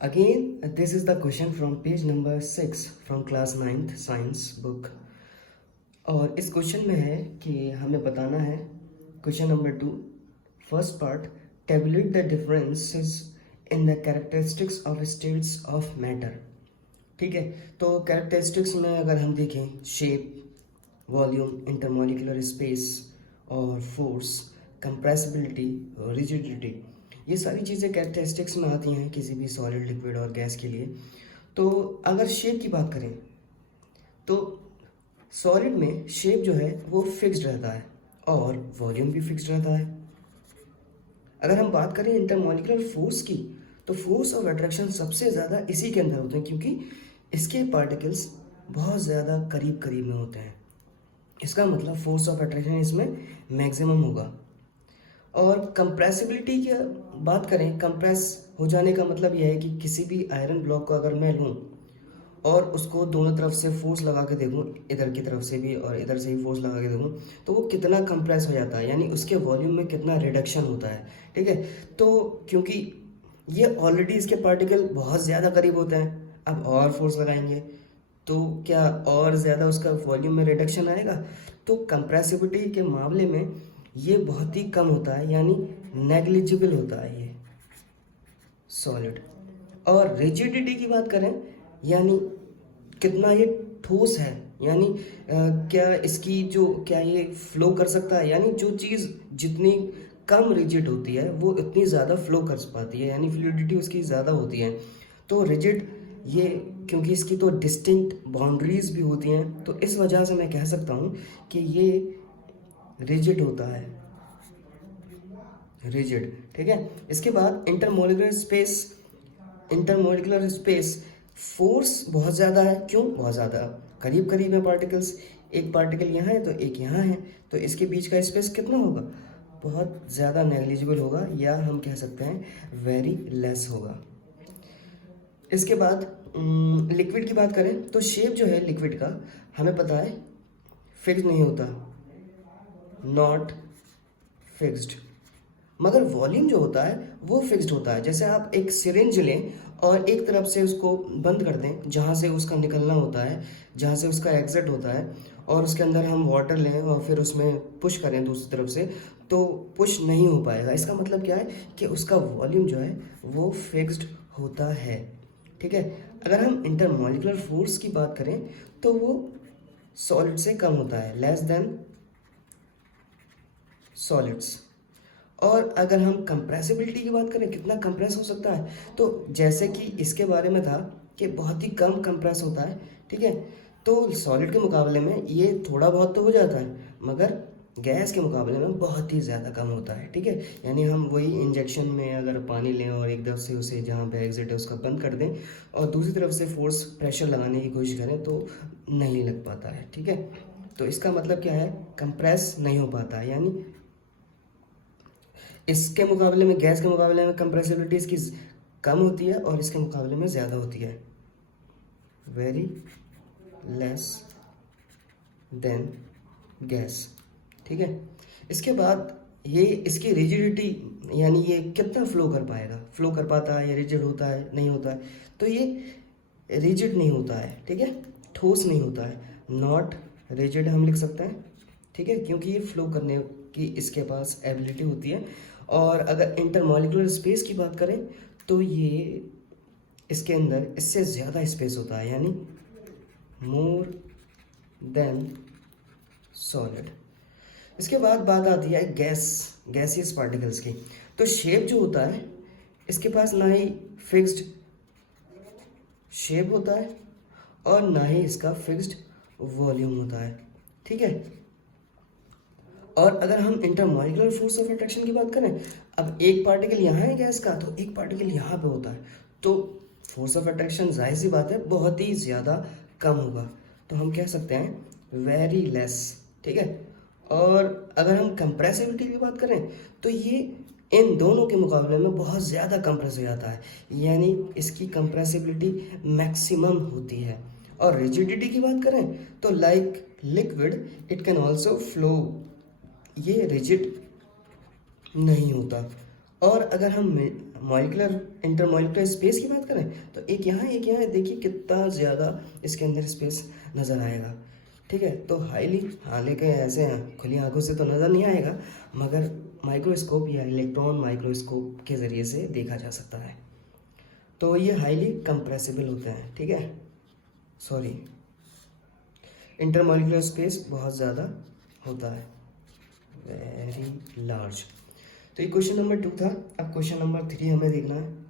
Again, this is the question from page number 6 from class 9th science book. और इस question में है कि हमें बताना है question number 2 first part tablet the differences in the characteristics of states of matter. ठीक है, तो कैरेक्टरिस्टिक्स में अगर हम देखें शेप, वॉल्यूम, इंटरमॉलिक्यूलर स्पेस और फोर्स, कंप्रेसिबिलिटी, रिजिडिटी, ये सारी चीज़ें कैरेक्टरिस्टिक्स में आती हैं किसी भी सॉलिड, लिक्विड और गैस के लिए। तो अगर शेप की बात करें तो सॉलिड में शेप जो है वो फिक्स्ड रहता है और वॉल्यूम भी फिक्स्ड रहता है। अगर हम बात करें इंटरमॉलिक्यूलर फोर्स की तो फोर्स ऑफ अट्रैक्शन सबसे ज़्यादा इसी के अंदर होते हैं क्योंकि इसके पार्टिकल्स बहुत ज़्यादा करीब करीब में होते हैं। इसका मतलब फोर्स ऑफ अट्रैक्शन इसमें मैक्सिमम होगा। और कंप्रेसिबिलिटी की बात करें, कंप्रेस हो जाने का मतलब यह है कि किसी भी आयरन ब्लॉक को अगर मैं लूँ और उसको दोनों तरफ से फोर्स लगा के देखूँ, इधर की तरफ से भी और इधर से भी फोर्स लगा के देखूँ, तो वो कितना कंप्रेस हो जाता है, यानी उसके वॉल्यूम में कितना रिडक्शन होता है। ठीक है, तो क्योंकि ये ऑलरेडी इसके पार्टिकल बहुत ज़्यादा करीब होते हैं, अब और फोर्स लगाएंगे तो क्या और ज़्यादा उसका वॉल्यूम में रिडक्शन आएगा। तो कंप्रेसिबिलिटी के मामले में ये बहुत ही कम होता है, यानी नेग्लिजिबल होता है ये सॉलिड। और रिजिडिटी की बात करें, यानी कितना ये ठोस है, यानी क्या इसकी जो क्या ये फ्लो कर सकता है, यानी जो चीज़ जितनी कम रिजिड होती है वो इतनी ज़्यादा फ्लो कर पाती है, यानी फ्लूइडिटी उसकी ज़्यादा होती है। तो रिजिड ये क्योंकि इसकी तो डिस्टिंक्ट बाउंड्रीज भी होती हैं, तो इस वजह से मैं कह सकता हूँ कि ये रिजिड होता है, रिजिड। ठीक है, इसके बाद इंटरमोलिकुलर स्पेस फोर्स बहुत ज़्यादा है। क्यों बहुत ज़्यादा? करीब करीब है पार्टिकल्स, एक पार्टिकल यहाँ है तो एक यहाँ है, तो इसके बीच का स्पेस कितना होगा? बहुत ज़्यादा नेग्लिजिबल होगा, या हम कह सकते हैं वेरी लेस होगा। इसके बाद लिक्विड की बात करें तो शेप जो है लिक्विड का हमें पता है फिक्स नहीं होता, नॉट फिक्स्ड, मगर वॉल्यूम जो होता है वो फिक्स्ड होता है। जैसे आप एक सिरिंज लें और एक तरफ से उसको बंद कर दें जहाँ से उसका निकलना होता है, जहाँ से उसका एग्जिट होता है, और उसके अंदर हम वाटर लें और फिर उसमें पुश करें दूसरी तरफ से, तो पुश नहीं हो पाएगा। इसका मतलब क्या है कि उसका वॉल्यूम जो है वो फिक्स्ड होता है। ठीक है, अगर हम इंटरमॉलिक्यूलर फोर्स की बात करें तो वो सॉलिड से कम होता है, लेस देन सॉलिड्स। और अगर हम कंप्रेसिबिलिटी की बात करें, कितना कंप्रेस हो सकता है, तो जैसे कि इसके बारे में था कि बहुत ही कम कंप्रेस होता है। ठीक है, तो सॉलिड के मुकाबले में ये थोड़ा बहुत तो हो जाता है, मगर गैस के मुकाबले में बहुत ही ज़्यादा कम होता है। ठीक है, यानी हम वही इंजेक्शन में अगर पानी लें और एक तरफ से उसे जहाँ पे एग्जिट है उसका बंद कर दें और दूसरी तरफ से फोर्स प्रेशर लगाने की कोशिश करें तो नहीं लग पाता है। ठीक है, तो इसका मतलब क्या है, कंप्रेस नहीं हो पाता है, यानी इसके मुकाबले में, गैस के मुकाबले में कंप्रेसिबिलिटी इसकी कम होती है और इसके मुकाबले में ज़्यादा होती है, वेरी लेस देन गैस। ठीक है, इसके बाद ये इसकी रिजिडिटी, यानी ये कितना फ्लो कर पाएगा, फ्लो कर पाता है, ये रिजिड होता है नहीं होता है, तो ये रिजिड नहीं होता है। ठीक है, ठोस नहीं होता है, नॉट रिजिड हम लिख सकते हैं। ठीक है, क्योंकि ये फ्लो करने की इसके पास एबिलिटी होती है। और अगर इंटरमॉलिक्यूलर स्पेस की बात करें तो ये इसके अंदर इससे ज़्यादा स्पेस होता है, यानी मोर देन सॉलिड। इसके बाद बात आती है गैसियस पार्टिकल्स की। तो शेप जो होता है इसके पास ना ही फिक्स्ड शेप होता है और ना ही इसका फिक्स्ड वॉल्यूम होता है। ठीक है, और अगर हम इंटरमॉलिक्यूलर फोर्स ऑफ अट्रैक्शन की बात करें, अब एक पार्टिकल यहाँ है गैस का तो एक पार्टिकल यहाँ पे होता है, तो फोर्स ऑफ अट्रैक्शन जाहिर सी बात है बहुत ही ज़्यादा कम होगा, तो हम कह सकते हैं वेरी लेस। ठीक है, और अगर हम कंप्रेसिबिलिटी की बात करें तो ये इन दोनों के मुकाबले में बहुत ज़्यादा कंप्रेस हो जाता है, यानी इसकी कंप्रेसिबिलिटी मैक्सिमम होती है। और रिजिडिटी की बात करें तो like liquid it can also flow, ये रिजिड नहीं होता। और अगर हम मॉलिकुलर इंटरमॉलिकुलर स्पेस की बात करें तो एक यहाँ देखिए कितना ज़्यादा इसके अंदर स्पेस नज़र आएगा। ठीक है, तो हाईली, हालांकि ऐसे हैं खुली आंखों से तो नज़र नहीं आएगा, मगर माइक्रोस्कोप या इलेक्ट्रॉन माइक्रोस्कोप के ज़रिए से देखा जा सकता है। तो ये हाईली कंप्रेसिबल होते हैं। ठीक है, सॉरी, इंटरमॉलिकुलर स्पेस बहुत ज़्यादा होता है, वेरी लार्ज। तो ये क्वेश्चन नंबर 2 था। अब क्वेश्चन नंबर 3 हमें देखना है।